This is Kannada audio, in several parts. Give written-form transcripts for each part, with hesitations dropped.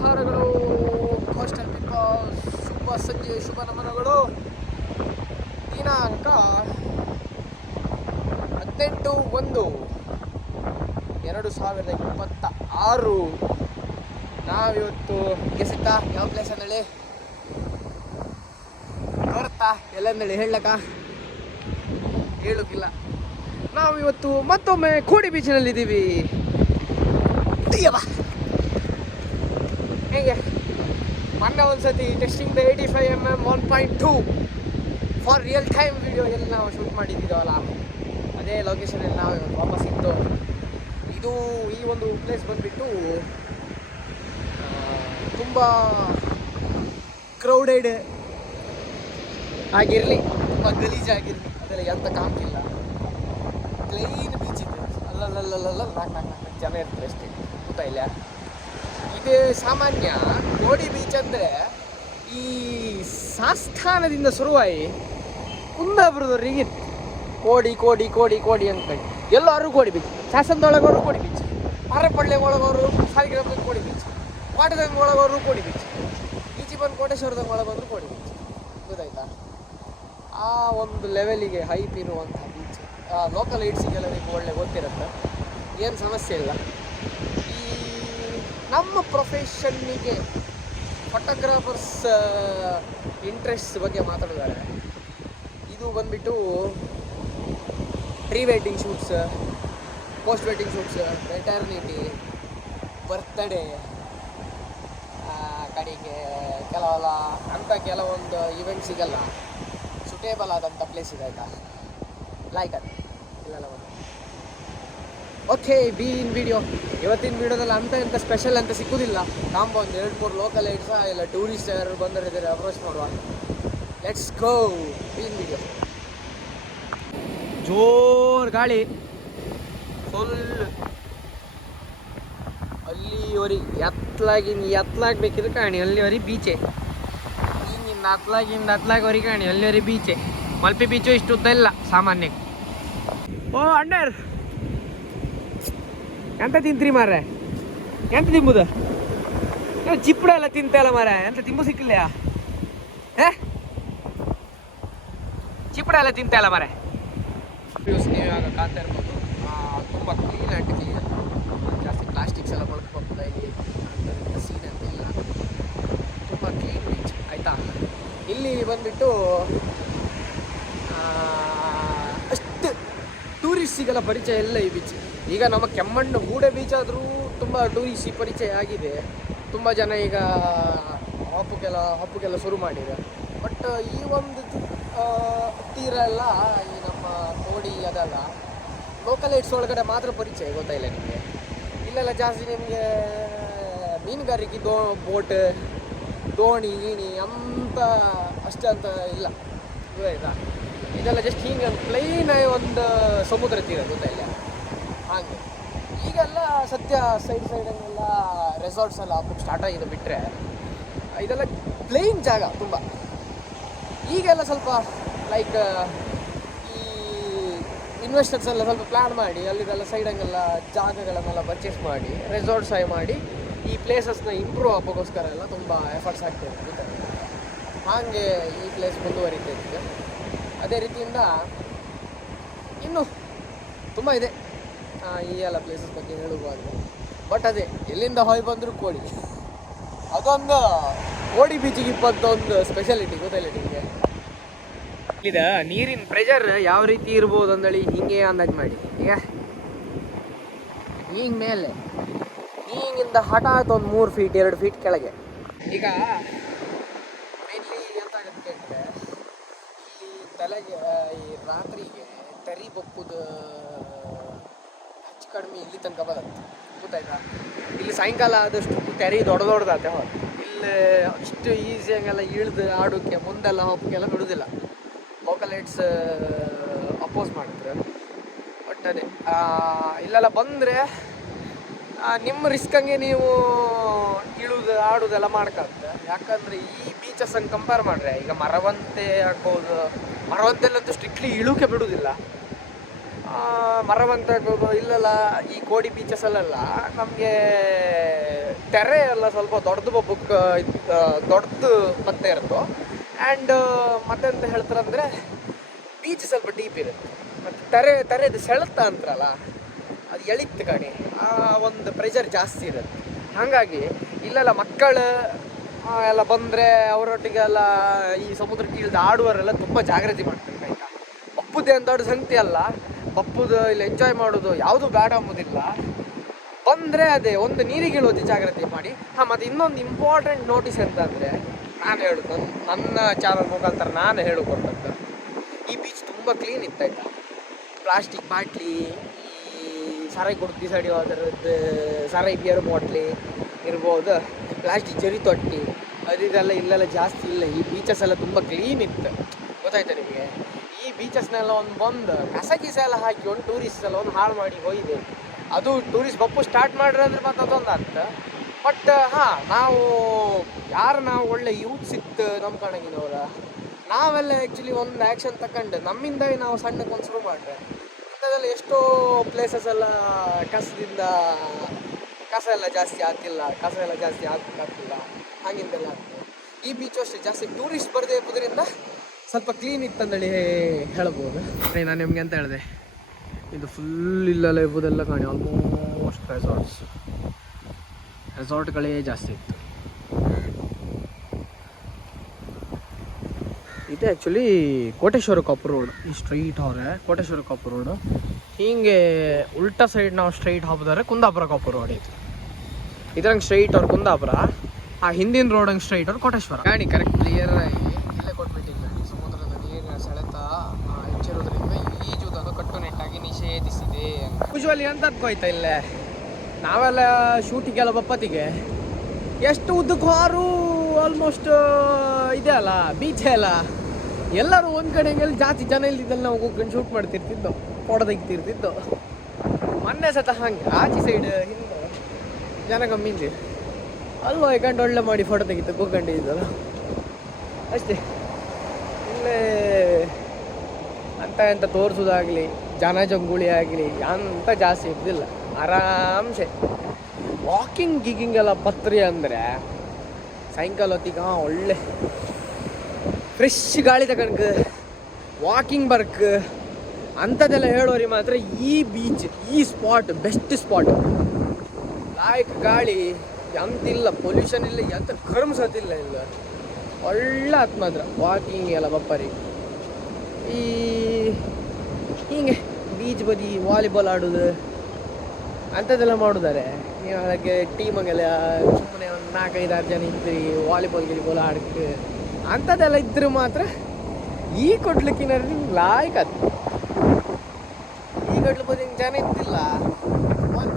ನಮಸ್ಕಾರಗಳು ಕೋಸ್ಟಲ್ ಪೀಪಲ್, ಶುಭ ಸಂಜೆ, ಶುಭ ನಮನಗಳು. ದಿನಾಂಕ 18/1/2026. ನಾವಿವತ್ತು ಸಿಗ್ತಾ ಯಾವ ಪ್ಲೇಸ್ ಅಂದೇಳಿ ಬರ್ತಾ ಎಲ್ಲಂದೇಳಿ ಹೇಳಕ್ಕ ಹೇಳೋಕ್ಕಿಲ್ಲ. ನಾವಿವತ್ತು ಮತ್ತೊಮ್ಮೆ ಕೋಡಿ ಬೀಚ್ನಲ್ಲಿದ್ದೀವಿ. ಹೇಗೆ ಮೊನ್ನೆ ಒಂದ್ಸತಿ testing the 85mm 1.2 for real time video ಎಲ್ಲಿ ನಾವು ಶೂಟ್ ಮಾಡಿದ್ದೀವಲ್ಲ, ಅದೇ ಲೊಕೇಶನಲ್ಲಿ ನಾವು ವಾಪಸ್ ಇತ್ತು. ಈ ಒಂದು ಪ್ಲೇಸ್ ಬಂದುಬಿಟ್ಟು ತುಂಬ ಕ್ರೌಡೆಡ್ ಆಗಿರಲಿ, ತುಂಬ ಗಲೀಜಾಗಿರಲಿ, ಅದೆಲ್ಲ ಎಂಥ ಕಾಮಿಲ್ಲ. ಕ್ಲೀನ್ ಬೀಚ್ ಇದೆ, ಅಲ್ಲಲ್ಲಲ್ಲಲ್ಲ 4 ಜನ ಇರ್ತಾರೆ ಅಷ್ಟೇ, ಗೊತ್ತಾಯಿಲ್ಲ. ಇದು ಸಾಮಾನ್ಯ ಕೋಡಿ ಬೀಚ್ ಅಂದರೆ ಈ ಸಾಸ್ಥಾನದಿಂದ ಶುರುವಾಗಿ ಕುಂದಾಪುರದವರೆಗೆ ಕೋಡಿ ಕೋಡಿ ಕೋಡಿ ಕೋಡಿ ಅಂದ್ಕೊಂಡು ಎಲ್ಲರೂ ಕೋಡಿ ಬೀಚ್. ಶಾಸನದೊಳಗವರು ಕೋಡಿ ಬೀಚ್, ಮಾರಪಳ್ಳಿ ಒಳಗವರು, ಸಾಲಿಗ್ರಾಮದ ಕೋಡಿ ಬೀಚ್, ವಾಟದಂಗ ಒಳಗವರು ಕೋಡಿ ಬೀಚ್, ಈಚೆ ಬಂದು ಕೋಟೇಶ್ವರದಂಗೆ ಒಳಗವರು ಕೋಡಿ ಬೀಚ್. ಗೊತ್ತಾಯ್ತಾ? ಆ ಒಂದು ಲೆವೆಲಿಗೆ ಹೈಪ್ ಇರುವಂಥ ಬೀಚ್. ಲೋಕಲ್ ಐಡ್ಸಿಗೆಲ್ಲ ನಿಮಗೆ ಒಳ್ಳೆ ಗೊತ್ತಿರುತ್ತೆ, ಏನು ಸಮಸ್ಯೆ ಇಲ್ಲ. ನಮ್ಮ ಪ್ರೊಫೆಷನ್ನಿಗೆ ಫೋಟೋಗ್ರಾಫರ್ಸ್ ಇಂಟ್ರೆಸ್ಟ್ ಬಗ್ಗೆ ಮಾತಾಡಿದ್ದಾರೆ. ಇದು ಬಂದುಬಿಟ್ಟು pre wedding shoots, post wedding shoots, maternity, birthday, ಕಡೆಗೆ ಕೆಲವೊಂದು ಇವೆಂಟ್ಸಿಗೆಲ್ಲ ಸುಟೇಬಲ್ ಆದಂಥ ಪ್ಲೇಸ್ ಇದೆ ಆಯಿತಾ. ಲೈಕ್ ಅದು ಇಲ್ಲೆಲ್ಲ ಒಂದು ಓಕೆ. ವಿಡಿಯೋ ಇವತ್ತಿನ ವಿಡಿಯೋದಲ್ಲಿ ಎಂಥ ಸ್ಪೆಷಲ್ ಅಂತ ಸಿಕ್ಕುವುದಿಲ್ಲ. ಒಂದು 2-3 ಲೋಕಲ್ ಐಡ್ಸ ಇಲ್ಲ ಟೂರಿಸ್ಟ್ ಯಾರು ಬಂದರಿದ್ದಾರೆ ಅಪ್ರೋಚ್ ಮಾಡುವ. Let's go. ವಿಡಿಯೋ ಜೋರ್ ಗಾಳಿ, ಫುಲ್ ಅಲ್ಲಿವರೆಗೆ ಎತ್ತಲಾಗಬೇಕಿದ್ರೆ ಕಾಣಿ ಅಲ್ಲಿವರೆಗೆ ಬೀಚೆ. ಹಿಂಗಿಂದ ಹತ್ಲಾಗವರೆಗೆ ಕಾಣಿ ಅಲ್ಲಿವರೆಗೆ ಬೀಚೆ. ಮಲ್ಪೆ ಬೀಚು ಇಷ್ಟು ಉದ್ದ ಇಲ್ಲ ಸಾಮಾನ್ಯ. ಓ ಅಣ್ಣರ್, ಎಂತ ತಿಂತ್ರಿ ಮಾರ್ರೆ? ಎಂತ ತಿಂಬುದು? ಚಿಪ್ಪಡ ಎಲ್ಲ ತಿಂತಲ್ಲ ಮಾರ, ಎಂತ ತಿಂಬು ಸಿಕ್ಕಿಲ್ಲ? ಚಿಪ್ಪಡ ಎಲ್ಲ ತಿಂತಲ್ಲ ಮಾರ. ನೀವು ಇವಾಗ ಕಾಣ್ತಾ ಇರ್ಬೋದು, ತುಂಬ ಕ್ಲೀನ್ ಆ್ಯಂಡ್ ಕ್ಲೀನ್. ಜಾಸ್ತಿ ಪ್ಲಾಸ್ಟಿಕ್ಸ್ ಎಲ್ಲ ಬಳಸ್ಬೋಗ್ತಾ ಇಲ್ಲಿ, ಸೀನ್ ಅಂತ ಇಲ್ಲ. ತುಂಬ ಕ್ಲೀನ್ ಬೀಚ್ ಆಯಿತಾ. ಇಲ್ಲಿ ಬಂದುಬಿಟ್ಟು ಅಷ್ಟು ಟೂರಿಸ್ಟಿಗೆಲ್ಲ ಪರಿಚಯ ಇಲ್ಲ ಈ ಬೀಚ್. ಈಗ ನಮ್ಮ ಕೆಮ್ಮಣ್ಣು ಗೂಡೆ ಬೀಚ್ ಆದರೂ ತುಂಬ ಟೂರಿಸ್ಟಿಗೆ ಪರಿಚಯ ಆಗಿದೆ. ತುಂಬ ಜನ ಈಗ ಹಪ್ಪುಗೆಲ್ಲ ಶುರು ಮಾಡಿದೆ. ಬಟ್ ಈ ಒಂದು ತೀರ ಎಲ್ಲ ಈ ನಮ್ಮ ಕೋಡಿ ಅದೆಲ್ಲ ಲೋಕಲ್ ಐಟ್ಸ್ ಒಳಗಡೆ ಮಾತ್ರ ಪರಿಚಯ, ಗೊತ್ತಾಯಿಲ್ಲ ನಿಮಗೆ. ಇಲ್ಲೆಲ್ಲ ಜಾಸ್ತಿ ನಿಮಗೆ ಮೀನುಗಾರಿಕೆ ಬೋಟ್, ದೋಣಿ ಗೀಣಿ ಅಂತ ಅಷ್ಟೇ ಅಂತ ಇಲ್ಲ, ಗೊತ್ತಾಯ್ತಾ. ಇದೆಲ್ಲ ಜಸ್ಟ್ ಹಿಂಗೆ ಪ್ಲೈನ್ ಒಂದು ಸಮುದ್ರ ತೀರ, ಗೊತ್ತಾಯಿಲ್ಲ ಹಾಗೆ. ಈಗೆಲ್ಲ ಸದ್ಯ ಸೈಡಲ್ಲೆಲ್ಲ ರೆಸಾರ್ಟ್ಸ್ ಎಲ್ಲ ಹಾಕೋಕ್ಕೆ ಸ್ಟಾರ್ಟ್ ಆಗಿದೆ. ಬಿಟ್ಟರೆ ಇದೆಲ್ಲ ಪ್ಲೇನ್ ಜಾಗ ತುಂಬ. ಈಗೆಲ್ಲ ಸ್ವಲ್ಪ ಲೈಕ್ ಈ ಇನ್ವೆಸ್ಟರ್ಸ್ ಎಲ್ಲ ಸ್ವಲ್ಪ ಪ್ಲ್ಯಾನ್ ಮಾಡಿ ಅಲ್ಲಿದೆಲ್ಲ ಸೈಡಂಗೆಲ್ಲ ಜಾಗಗಳನ್ನೆಲ್ಲ ಪರ್ಚೇಸ್ ಮಾಡಿ ರೆಸಾರ್ಟ್ಸ್ ಆಗಿ ಮಾಡಿ ಈ ಪ್ಲೇಸಸ್ನ ಇಂಪ್ರೂವ್ ಆಗೋಕ್ಕೋಸ್ಕರ ಎಲ್ಲ ತುಂಬ ಎಫರ್ಟ್ಸ್ ಆಗ್ತಾಯಿದೆ, ಗೊತ್ತಾಗಿದೆ. ಹಾಗೆ ಈ ಪ್ಲೇಸ್ ಮುಂದುವರಿತಾ ಇದೆ. ಅದೇ ರೀತಿಯಿಂದ ಇನ್ನೂ ತುಂಬ ಇದೆ ಈ ಎಲ್ಲ ಪ್ಲೇಸಸ್ ಬಗ್ಗೆ ಹೇಳುವಾಗ. ಬಟ್ ಅದೇ ಎಲ್ಲಿಂದ ಹೊಯ್ ಬಂದರೂ ಕೋಡಿ, ಅದೊಂದು ಕೋಡಿ ಬೀಚಿಗೆ ಇಪ್ಪತ್ತೊಂದು ಸ್ಪೆಷಾಲಿಟಿ, ಗೊತ್ತಿಲ್ಲ ನಿಮಗೆ. ಇಲ್ಲಿದ ನೀರಿನ ಪ್ರೆಷರ್ ಯಾವ ರೀತಿ ಇರ್ಬೋದು ಅಂದೇಳಿ ಹಿಂಗೆ ಅಂದಾಜು ಮಾಡಿ. ಈಗ ಹಿಂಗೆ ಮೇಲೆ ಹಿಂಗಿಂದ ಹಠಾತ್ ಒಂದು 3 ಫೀಟ್ 2 ಫೀಟ್ ಕೆಳಗೆ. ಈಗ ಮೇನ್ಲಿ ಎಂತಾಗುತ್ತೆ ಅಂದರೆ ಈ ತಲೆಗೆ ಈ ರಾತ್ರಿಗೆ ತರಿ ಬಪ್ಪುದು ಹೆಚ್ಚು ಕಡಿಮೆ ಇಲ್ಲಿ ತನಕ ಬರುತ್ತೆ, ಗೊತ್ತಾಯ್ತಾ. ಇಲ್ಲಿ ಸಾಯಂಕಾಲ ಆದಷ್ಟು ತೆರಿ ದೊಡ್ಡದಾತೆ ಹೊತ್ತು ಇಲ್ಲಿ ಅಷ್ಟು ಈಸಿಯಾಗೆಲ್ಲ ಇಳಿದು ಆಡೋಕ್ಕೆ ಮುಂದೆಲ್ಲ ಹೋಗೋಕ್ಕೆಲ್ಲ ಬಿಡೋದಿಲ್ಲ. ಲೋಕಲ್ ಐಟ್ಸ್ ಅಪೋಸ್ ಮಾಡಿದ್ರೆ. ಬಟ್ ಅದೇ ಇಲ್ಲೆಲ್ಲ ಬಂದರೆ ನಿಮ್ಮ ರಿಸ್ಕಂಗೆ ನೀವು ಇಳುದು ಆಡೋದೆಲ್ಲ ಮಾಡ್ಕೊಳುತ್ತೆ. ಯಾಕಂದರೆ ಈ ಬೀಚಸ್ಸನ್ನು ಕಂಪೇರ್ ಮಾಡಿದ್ರೆ ಈಗ ಮರವಂತೆ ಹಾಕೋದು, ಮರವಂತೆಲ್ಲಂತೂ ಸ್ಟ್ರಿಕ್ಟ್ಲಿ ಇಳುಕೆ ಬಿಡೋದಿಲ್ಲ. ಮರವಂತೆ ಹಾಕೋದು ಇಲ್ಲೆಲ್ಲ ಈ ಕೋಡಿ ಬೀಚಸ್ಸಲ್ಲೆಲ್ಲ ನಮಗೆ ತೆರೆ ಎಲ್ಲ ಸ್ವಲ್ಪ ದೊಡ್ಡದು ದೊಡ್ಡದು ಮತ್ತೆ ಇರುತ್ತೋ. ಆ್ಯಂಡ್ ಮತ್ತೆಂತ ಹೇಳ್ತಾರಂದರೆ ಬೀಚ್ ಸ್ವಲ್ಪ ಡೀಪ್ ಇರುತ್ತೆ. ಮತ್ತು ತೆರೆದು ಸೆಳೆತ ಅಂತಾರಲ್ಲ, ಅದು ಎಳಿತು ಕಣಿ, ಆ ಒಂದು ಪ್ರೆಷರ್ ಜಾಸ್ತಿ ಇರುತ್ತೆ. ಹಾಗಾಗಿ ಇಲ್ಲೆಲ್ಲ ಮಕ್ಕಳು ಎಲ್ಲ ಬಂದರೆ ಅವರೊಟ್ಟಿಗೆಲ್ಲ ಈ ಸಮುದ್ರಕ್ಕೆ ಇಳಿದು ಆಡುವವರೆಲ್ಲ ತುಂಬ ಜಾಗ್ರತೆ ಮಾಡ್ತಾರೆ ಆಯಿತಾ. ಬಪ್ಪುದೇ ಅಂತ ದೊಡ್ಡ ಸಂಗತಿ ಅಲ್ಲ, ಬಪ್ಪುದು ಇಲ್ಲಿ ಎಂಜಾಯ್ ಮಾಡೋದು ಯಾವುದೂ ಬೇಡ ಅಂಬೋದಿಲ್ಲ. ಬಂದರೆ ಅದೇ ಒಂದು ನೀರಿಗೆ ಇಳೋದು ಜಾಗ್ರತೆ ಮಾಡಿ. ಮತ್ತು ಇನ್ನೊಂದು ಇಂಪಾರ್ಟೆಂಟ್ ನೋಟಿಸ್ ಅಂತಂದರೆ, ನಾನು ಹೇಳೋದು ನನ್ನ ಚಾನಲ್ ಮುಖಾಂತರ ನಾನು ಹೇಳಿಕೊಟ್ಟದ್ದು, ಈ ಬೀಚ್ ತುಂಬ ಕ್ಲೀನ್ ಇತ್ತಾಯ್ತಾ. ಪ್ಲಾಸ್ಟಿಕ್ ಬಾಟ್ಲಿ, ಈ ಸಾರಾಯಿ ಕೊಡ್ತಿ ಸಡಿ ಅದರದ್ದು ಸಾರಾಯಿ ಬಿಯರ್ ಬಾಟ್ಲಿ ಇರ್ಬೋದು, ಪ್ಲಾಸ್ಟಿಕ್ ಜರಿ ತೊಟ್ಟಿ ಅದೆಲ್ಲ ಇಲ್ಲೆಲ್ಲ ಜಾಸ್ತಿ ಇಲ್ಲ. ಈ ಬೀಚಸ್ ಎಲ್ಲ ತುಂಬ ಕ್ಲೀನ್ ಇತ್ತು, ಗೊತ್ತಾಯ್ತಾ ನಿಮಗೆ. ಈ ಬೀಚಸ್ನೆಲ್ಲ ಬಂದು ಕಸ ಗೀಸ ಎಲ್ಲ ಹಾಕಿ ಟೂರಿಸ್ಟ್ ಎಲ್ಲ ಹಾಳು ಮಾಡಿ ಹೋಗಿದೆ. ಅದು ಟೂರಿಸ್ಟ್ ಬಪ್ಪು ಸ್ಟಾರ್ಟ್ ಮಾಡ್ರೆ ಅಂದರೆ ಮತ್ತೆ ಅದೊಂದು ಅರ್ಥ. ಬಟ್ ನಾವು ಒಳ್ಳೆ ಯೂತ್ ಸಿಕ್ತು ನಮ್ಮ ಕಣಗಿನವರ, ನಾವೆಲ್ಲ ಆ್ಯಕ್ಚುಲಿ ಒಂದು ಆ್ಯಕ್ಷನ್ ತಗೊಂಡು ನಮ್ಮಿಂದ ನಾವು ಸಣ್ಣಕ್ಕೆ ಒಂದು ಶುರು ಮಾಡ್ರೆ ಅಂಥದ್ದೆಲ್ಲ ಎಷ್ಟೋ ಪ್ಲೇಸಸ್ ಎಲ್ಲ ಕಸ ಎಲ್ಲ ಜಾಸ್ತಿ ಆಗ್ತಿಲ್ಲ, ಕಸ ಎಲ್ಲ ಜಾಸ್ತಿ ಆಗ್ತಿಲ್ಲ, ಹಾಗಿಂದೆಲ್ಲ ಆಗ್ತದೆ. ಈ ಬೀಚು ಅಷ್ಟೇ ಜಾಸ್ತಿ ಟೂರಿಸ್ಟ್ ಬರದೇ ಇರೋದ್ರಿಂದ ಸ್ವಲ್ಪ ಕ್ಲೀನ್ ಇತ್ತಂದೇಳಿ ಹೇಳ್ಬೋದು. ನಾನು ನಿಮಗೆ ಅಂತ ಹೇಳಿದೆ, ಇದು ಫುಲ್ ಇಲ್ಲೆಲ್ಲ ಇರ್ಬೋದೆಲ್ಲ ಕಾಣಿ ಆಲ್ಮೋಸ್ಟ್ ರೆಸಾರ್ಟ್ಗಳೇ ಜಾಸ್ತಿ ಇತ್ತು. ಇದು ಆ್ಯಕ್ಚುಲಿ ಕೋಟೇಶ್ವರ ಕಾಪು ರೋಡ್. ಈ ಸ್ಟ್ರೈಟ್ ಹೋದ್ರೆ ಕೋಟೇಶ್ವರ ಕಾಪು ರೋಡು, ಹೀಗೆ ಉಲ್ಟಾ ಸೈಡ್ ನಾವು ಸ್ಟ್ರೈಟ್ ಹೋಗಿದ್ರೆ ಕುಂದಾಪುರ ಕಾಪು ರೋಡ್ ಐತಿ. ಇದ್ರಂಗೆ ಸ್ಟ್ರೈಟ್ ಅವ್ರು ಕುಂದಾಪುರ, ಆ ಹಿಂದಿನ ರೋಡ್ ಹಂಗೆ ಸ್ಟ್ರೈಟ್ ಅವ್ರು ಕೋಟೇಶ್ವರ. ಗಾಡಿ ಕರೆಕ್ಟ್ ಕ್ಲಿಯರ್ ಆಗಿ ಇಲ್ಲೇ ಕೊಟ್ಬಿಟ್ಟಿಲ್ಲ. ಸಮುದ್ರದ ನೀರಿನ ಸೆಳೆತ ಹೆಚ್ಚಿರೋದ್ರಿಂದ ಈಜುವುದನ್ನು ಕಟ್ಟುನಿಟ್ಟಾಗಿ ನಿಷೇಧಿಸಿದೆ. ಯೂಶ್ವಲಿ ಅಂತದ್ದು ಹೋಯ್ತಾ ಇಲ್ಲೇ ನಾವೆಲ್ಲ ಶೂಟಿಗೆಲ್ಲ ಬಪ್ಪತ್ತಿಗೆ ಎಷ್ಟು ಉದ್ದಕ್ಕೆ ಹೋರು ಆಲ್ಮೋಸ್ಟ್ ಇದೆ ಅಲ್ಲ ಬೀಚ್ ಅಲ್ಲ, ಎಲ್ಲರೂ ಒಂದು ಕಡೆ ಹಿಂಗೆಲ್ಲ ಜಾಸ್ತಿ ಜನ ಇಲ್ದಿದ್ದಲ್ಲಿ ನಾವು ಹೋಗ್ಕೊಂಡು ಶೂಟ್ ಮಾಡ್ತಿರ್ತಿದ್ದೋ, ಫೋಟೋ ತೆಗಿತಿರ್ತಿದ್ದೋ. ಮೊನ್ನೆ ಸತ ಹಂಗೆ ಆಚೆ ಸೈಡ್ ಹಿಂದೆ ಜನ ಕಮ್ಮಿ ಇದ್ದಿ ಅಲ್ವ ಹೋಯ್ಕೊಂಡು ಒಳ್ಳೆ ಮಾಡಿ ಫೋಟೋ ತೆಗಿತು ಹೋಗ್ಕೊಂಡಿದ್ದಲ್ಲ ಅಷ್ಟೇ. ಇಲ್ಲೇ ಅಂತ ತೋರಿಸೋದಾಗಲಿ ಜನ ಜಂಗುಳಿ ಆಗಲಿ ಅಂತ ಜಾಸ್ತಿ ಇದ್ದಿಲ್ಲ. ಆರಾಮ್ಸೆ ವಾಕಿಂಗ್ ಎಲ್ಲ ಪತ್ರಿ ಅಂದರೆ ಸಾಯಂಕಾಲ ಹೊತ್ತಿಗೆ ಒಳ್ಳೆ ಫ್ರೆಶ್ ಗಾಳಿ ತಗೊಂಡು ವಾಕಿಂಗ್ ಬರ್ಕ್ ಅಂಥದ್ದೆಲ್ಲ ಹೇಳೋರಿ ಮಾತ್ರ ಈ ಬೀಚ್ ಈ ಸ್ಪಾಟ್ ಬೆಸ್ಟ್ ಸ್ಪಾಟ್. ಲಾಯ್ಕ್ ಗಾಳಿ ಎಂತಿಲ್ಲ, ಪೊಲ್ಯೂಷನ್ ಇಲ್ಲ, ಎಂತ ಕರ್ಮ್ಸತ್ತಿಲ್ಲ ಇಲ್ಲ, ಒಳ್ಳೆ ಆತ್ ಮಾತ್ರ ವಾಕಿಂಗ್ ಎಲ್ಲ ಬಪ್ಪರಿ. ಈ ಹೀಗೆ ಬೀಚ್ ಬದಿ ವಾಲಿಬಾಲ್ ಆಡೋದು ಅಂಥದ್ದೆಲ್ಲ ಮಾಡೋದಾರೆ. ನೀವು ಅದಕ್ಕೆ ಟೀಮಗೆಲ್ಲ ಸುಮ್ಮನೆ ಒಂದು 4-5-6 ಜನ ಇದ್ರಿ ವಾಲಿಬಾಲ್ ಆಡಕ್ಕೆ ಅಂಥದ್ದೆಲ್ಲ ಇದ್ರೆ ಮಾತ್ರ ಈ ಕೊಡ್ಲಿಕ್ಕಿನ ಲಾಯ್ಕ್ ಅದು. ಈ ಕೊಡ್ಲು ಬದಿ ಹಿಂಗೆ ಜನ ಇದ್ದಿಲ್ಲ,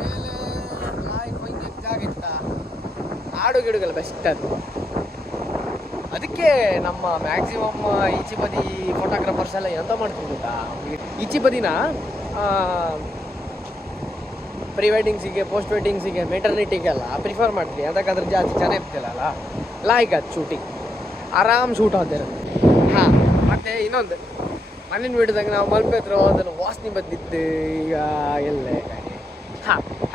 ಮೇಲೆ ಲಾಯ್ಕ್ ಹಿಂಗೆ ಜಾಗ ಇತ್ತ, ಆಡು ಗಿಡಗಳು ಬೆಸ್ಟ್ ಅದು. ಅದಕ್ಕೆ ನಮ್ಮ ಮ್ಯಾಕ್ಸಿಮಮ್ ಈಚೆ ಬದಿ ಫೋಟೋಗ್ರಾಫರ್ಸ್ ಎಲ್ಲ ಎಂತ ಮಾಡ್ತೀವಿ ಗೊತ್ತಾ, ಈಚೆ ಬದಿನ ಪ್ರೀ ವೆಡ್ಡಿಂಗ್ಸಿಗೆ ಪೋಸ್ಟ್ ವೆಡ್ಡಿಂಗ್ಸಿಗೆ ಮೆಟರ್ನಿಟಿಗೆಲ್ಲ ಪ್ರಿಫರ್ ಮಾಡ್ತೀವಿ. ಅದಕ್ಕಾದ್ರೆ ಜಾಸ್ತಿ ಜನ ಇರ್ತಿಲ್ಲಲ್ಲ, ಲಾಯ್ಕ್ ಅದು ಶೂಟಿಂಗ್ ಆರಾಮ್ ಶೂಟ್ ಆದಿರುತ್ತೆ. ಮತ್ತು ಇನ್ನೊಂದು ಮಣ್ಣಿನ ಬಿಡಿದಾಗ ನಾವು ಮಲ್ಪೆ ಹತ್ರ ಹೋದನ್ನು ವಾಸನೆ ಬಂದಿತ್ತು. ಈಗ ಎಲ್ಲೇ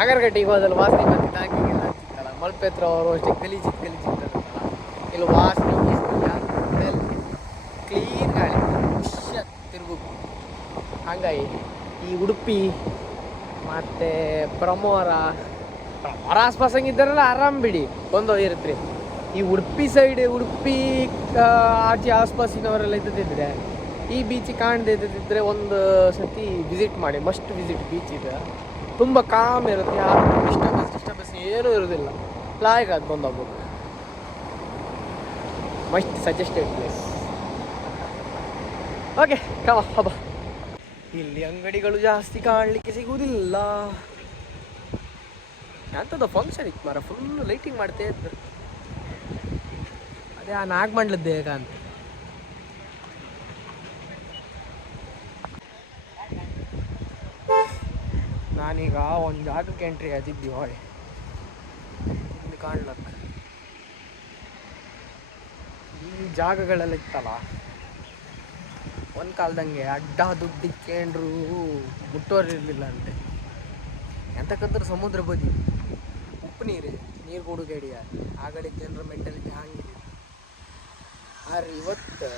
ಹಗರಗಟ್ಟಿಗೆ ಹೋದಲ್ಲಿ ವಾಸನೆ ಬಂದಿತ್ತು, ಹಂಗೆಲ್ಲ ಅಂತಿತ್ತಲ್ಲ. ಮಲ್ಪೆ ಹತ್ರ ಅವರು ಅಷ್ಟೇ ಗಲೀಜಿತ್ತಲ್ಲ, ಇಲ್ಲಿ ವಾಸನೆ ಕ್ಲೀನ್ ಗಾಳಿ ಖುಷಿ ತಿರುಗು. ಹಂಗಾಗಿ ಈ ಉಡುಪಿ ಮತ್ತು ಬ್ರಹ್ಮವರ ಆಸ್ಪಾಸಂಗಿದ್ದಾರಲ್ಲ ಆರಾಮ್ ಬಿಡಿ ಬಂದೋಗಿರ್ತ್ರಿ. ಈ ಉಡುಪಿ ಸೈಡ್ ಉಡುಪಿ ಆಚೆ ಆಸ್ಪಾಸಿನವರೆಲ್ಲ ಇದ್ದಿದ್ದರೆ ಈ ಬೀಚಿಗೆ ಕಾಣದೇ ಇದ್ದಿದ್ದರೆ ಒಂದು ಸತಿ ವಿಸಿಟ್ ಮಾಡಿ, ಮಸ್ಟ್ ವಿಸಿಟ್. ಬೀಚ್ ಇದೆ, ತುಂಬ ಕಾಮ್ ಇರುತ್ತೆ, ಯಾರು ಡಿಸ್ಟರ್ಬೆನ್ಸ್ ಏನೂ ಇರೋದಿಲ್ಲ. ಲಾಯ್ಕ್ ಅದು ಬಂದೋಗ್ಬೇಕು, ಮಸ್ಟ್ ಸಜೆಸ್ಟೆಡ್ ಪ್ಲೇಸ್. ಓಕೆ ಹಬ್ಬ. ಇಲ್ಲಿ ಅಂಗಡಿಗಳು ಜಾಸ್ತಿ ಕಾಣಲಿಕ್ಕೆ ಸಿಗುವುದಿಲ್ಲ. ಎಂಥದ್ದು ಫಂಕ್ಷನ್ ಇತ್ತು ಮಾರ, ಫುಲ್ ಲೈಟಿಂಗ್ ಮಾಡ್ತೇ ಇತ್ತು. ಅದೇ ಆ ನಾಗಮಂಡ್ಲದ್ದು ಹೇಗ ಅಂತ. ನಾನೀಗ ಒಂದು ಜಾಗಕ್ಕೆ ಎಂಟ್ರಿ ಆಗಿದ್ವಿ ಹೊಳೆ ಇಲ್ಲಿ ಕಾಣ್ಲಕ್ಕ. ಈ ಜಾಗಗಳೆಲ್ಲ ಇತ್ತಲ್ಲ ಒಂದು ಕಾಲದಂಗೆ ಅಡ್ಡ ದುಡ್ಡು ಇಕ್ಕೇಂಡ್ರು ಮುಟ್ಟೋರು ಇರಲಿಲ್ಲ ಅಂತೆ. ಎಂತಕ್ಕಂದ್ರೆ ಸಮುದ್ರ ಬದಿ ಉಪ್ಪು ನೀರು ನೀರು ಕುಡುಗೇಡಿಯ ಆಗಲಿದ್ದ ಜನರ ಮೆಂಟಾಲಿಟಿ ಹಂಗಿದೆ. ಆದ್ರೆ ಇವತ್ತು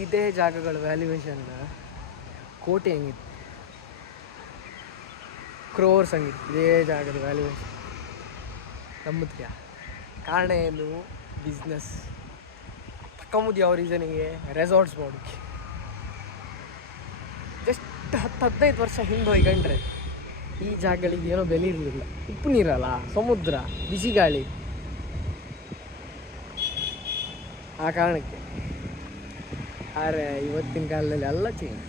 ಇದೇ ಜಾಗಗಳ ವ್ಯಾಲ್ಯೂಯೇಷನ್ ಕೋಟಿ ಹಂಗಿತ್ತು, ಕ್ರೋರ್ಸ್ ಹಂಗಿತ್ತು ಇದೇ ಜಾಗದ ವ್ಯಾಲ್ಯೂಯೇಷನ್. ನಂಬುತ್ತೀಯ? ಕಾರಣ ಏನು? ಬಿಸ್ನೆಸ್. ತಕ್ಕಂಬುದು ಯಾವ ರೀಸನಿಗೆ? ರೆಸಾರ್ಟ್ಸ್ ಮಾಡೋಕ್ಕೆ. ಜಸ್ಟ್ 10-15 ವರ್ಷ ಹಿಂದೆ ಹೋಯ್ಕೊಂಡ್ರೆ ಈ ಜಾಗಗಳಿಗೆ ಏನೋ ಬೆಲೆ ಇರಲಿಲ್ಲ. ಉಪ್ಪು ನೀರಲ್ಲ, ಸಮುದ್ರ, ಬಿಸಿ ಗಾಳಿ. ಆ ಕಾರಣಕ್ಕೆ. ಆದರೆ ಇವತ್ತಿನ ಕಾಲದಲ್ಲಿ ಎಲ್ಲ ಚೇಂಜ್.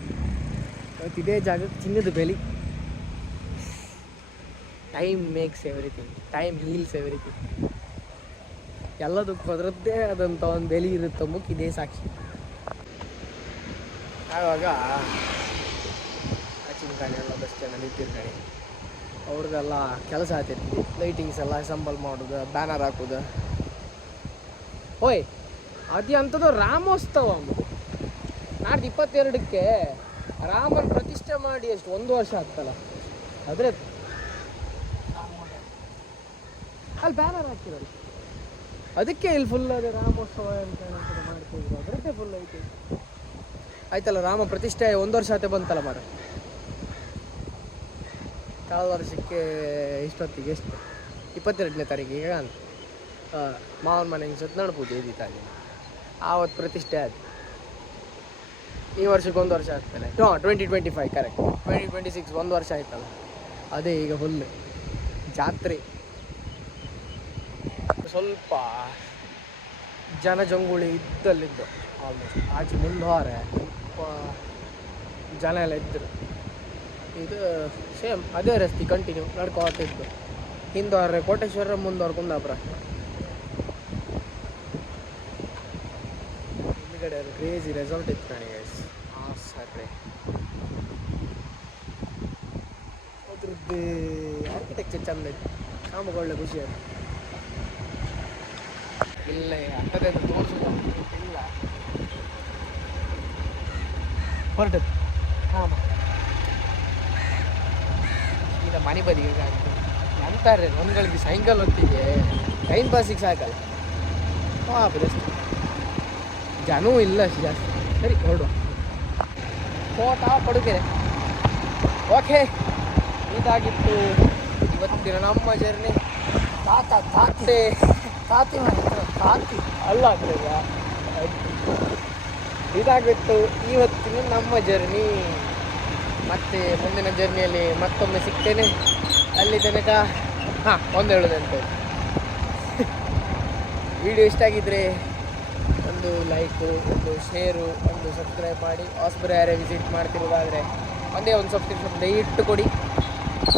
ಇವತ್ತು ಇದೇ ಜಾಗಕ್ಕೆ ಚಿನ್ನದ ಬೆಲೆ. Time makes everything, time heels everything. ಎಲ್ಲದಕ್ಕೂ ಅದರದ್ದೇ ಆದಂಥ ಒಂದು ಬೆಲೆ ಇರುತ್ತೆ ಅಂಬಕ್ಕೆ ಇದೇ ಸಾಕ್ಷಿ. ಆವಾಗ ಆಚಿನ ಕಾಣಿ ಎಲ್ಲ ಬಸ್ ಸ್ಟ್ಯಾಂಡಲ್ಲಿ ಇಟ್ಟಿರ್ತಾನೆ, ಅವ್ರದ್ದೆಲ್ಲ ಕೆಲಸ ಆಗ್ತೈತಿ. ಲೈಟಿಂಗ್ಸ್ ಎಲ್ಲ ಅಸೆಂಬಲ್ ಮಾಡೋದು, ಬ್ಯಾನರ್ ಹಾಕೋದು. ಓಯ್ ಅದು ಅಂಥದ್ದು ರಾಮೋತ್ಸವ ಅಂಬುದು. ನಾಡ್ದು 22ಕ್ಕೆ ರಾಮನ ಪ್ರತಿಷ್ಠೆ ಮಾಡಿ ಎಷ್ಟು 1 ವರ್ಷ ಆಗ್ತಲ್ಲ, ಆದರೆ ಅಲ್ಲಿ ಬ್ಯಾನರ್ ಹಾಕಿರೋದು. ಅದಕ್ಕೆ ಇಲ್ಲಿ ಫುಲ್ ಅದೇ ರಾಮೋತ್ಸವ ಅಂತ ಮಾಡ್ತಿದ್ರು, ಅದರದ್ದೇ ಫುಲ್ ಐತಿ. ಆಯ್ತಲ್ಲ, ರಾಮ ಪ್ರತಿಷ್ಠೆ 1 ವರ್ಷ ಆತೆ ಬಂತಲ್ಲ ಮಾರ. ಕಳೆದ ವರ್ಷಕ್ಕೆ ಇಷ್ಟೊತ್ತಿಗೆ ಎಷ್ಟು 22ನೇ ತಾರೀಕಿಗೆ ಮಾವನ ಮನೆಗೆ ಸತ್ಯನಾರಾಯಣ ಪೂಜೆ ಇದ್ದಿತ್ತು. ಆವತ್ತು ಪ್ರತಿಷ್ಠೆ ಆಯ್ತು. ಈ ವರ್ಷಕ್ಕೆ 1 ವರ್ಷ ಆಗ್ತದೆ. 2025 ಕರೆಕ್ಟ್. 2026 1 ವರ್ಷ ಆಯ್ತಲ್ಲ. ಅದೇ ಈಗ ಫುಲ್ ಜಾತ್ರೆ. ಸ್ವಲ್ಪ ಜನಜಂಗುಳಿ ಇದ್ದಲ್ಲಿದ್ದು ಆಲ್ಮೋಸ್ಟ್. ಆಚೆ ಮುಂದುವಾರೆ ಜನ ಎಲ್ಲ ಇದ್ದರು. ಇದು ಸೇಮ್ ಅದೇ ರಸ್ತೆ ಕಂಟಿನ್ಯೂ ನಡ್ಕೊತಿದ್ದು. ಹಿಂದವ್ರೆ ಕೋಟೇಶ್ವರ, ಮುಂದವ್ರು ಕುಂದಾಪುರ. ಹಿಂದ್ಗಡೆ ಕ್ರೇಜಿ ರೆಸಾರ್ಟ್ ಇತ್ತು ನನಗೆ. ಸರಿ, ಅದ್ರದ್ದು ಆರ್ಕಿಟೆಕ್ಚರ್ ಚಂದ ಇತ್ತು, ಕಾಮಗೊಳ್ಳೆ ಖುಷಿ ಆಯ್ತು. ಇಲ್ಲ ಅಂತದೇ ತೋರಿಸುವ ಇಲ್ಲ ಹೊರಟದ್ದು. ಹಾಂ, ಈಗ ಮನೆ ಬದಿಗೆ ಅಂತಾರೆ ನನ್ಗಳಿಗೆ ಸಾಯಂಕಾಲ ಹೊತ್ತಿಗೆ ಟೈಮ್ ಪಾಸಿಗೆ ಸಾಕಲ್ಲ. ಬೆಸ್ಟ್, ಜನೂ ಇಲ್ಲ ಅಷ್ಟು ಜಾಸ್ತಿ. ಸರಿ ಹೊರಡುವ. ಫೋಟೋ ಪಡುಗೆ. ಓಕೆ, ಇದಾಗಿತ್ತು ಇವತ್ತಿನ ನಮ್ಮ ಜರ್ನಿ. ತಾತಿ ಅಲ್ಲ ಆಗ್ತದ. ಇದಾಗಿತ್ತು ಇವತ್ತಿನ ನಮ್ಮ ಜರ್ನಿ. ಮತ್ತೆ ಮುಂದಿನ ಜರ್ನಿಯಲ್ಲಿ ಮತ್ತೊಮ್ಮೆ ಸಿಗ್ತೇನೆ. ಅಲ್ಲಿ ತನಕ ಒಂದು ಹೇಳೋದಂತೆ, ವಿಡಿಯೋ ಇಷ್ಟ ಆಗಿದ್ದರೆ ಒಂದು ಲೈಕು, ಒಂದು ಶೇರು, ಒಂದು ಸಬ್ಸ್ಕ್ರೈಬ್ ಮಾಡಿ. ಆಸ್ಪತ್ರೆ ಯಾರೇ ವಿಸಿಟ್ ಮಾಡ್ತಿರೋದಾದರೆ ಒಂದೇ ಒಂದು ಸಬ್ಸ್ಕ್ರಿಪ್ಷನ್ ದಯವಿಟ್ಟು ಕೊಡಿ.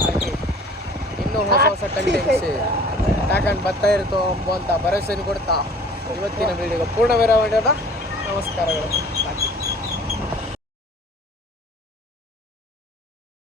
ಹಾಗೆ ಇನ್ನೂ ಹೊಸ ಕಂಟೆಂಟ್ಸ್ ಯಾಕಂಡು ಬರ್ತಾ ಇರ್ತೋ ಅಂತ ಭರವಸೆಯನ್ನು ಕೊಡ್ತಾ ಇವತ್ತಿನ ವಿಡಿಯೋಗೆ ಪೂರ್ಣ ವಿರಾಮ. ನಮಸ್ಕಾರಗಳು.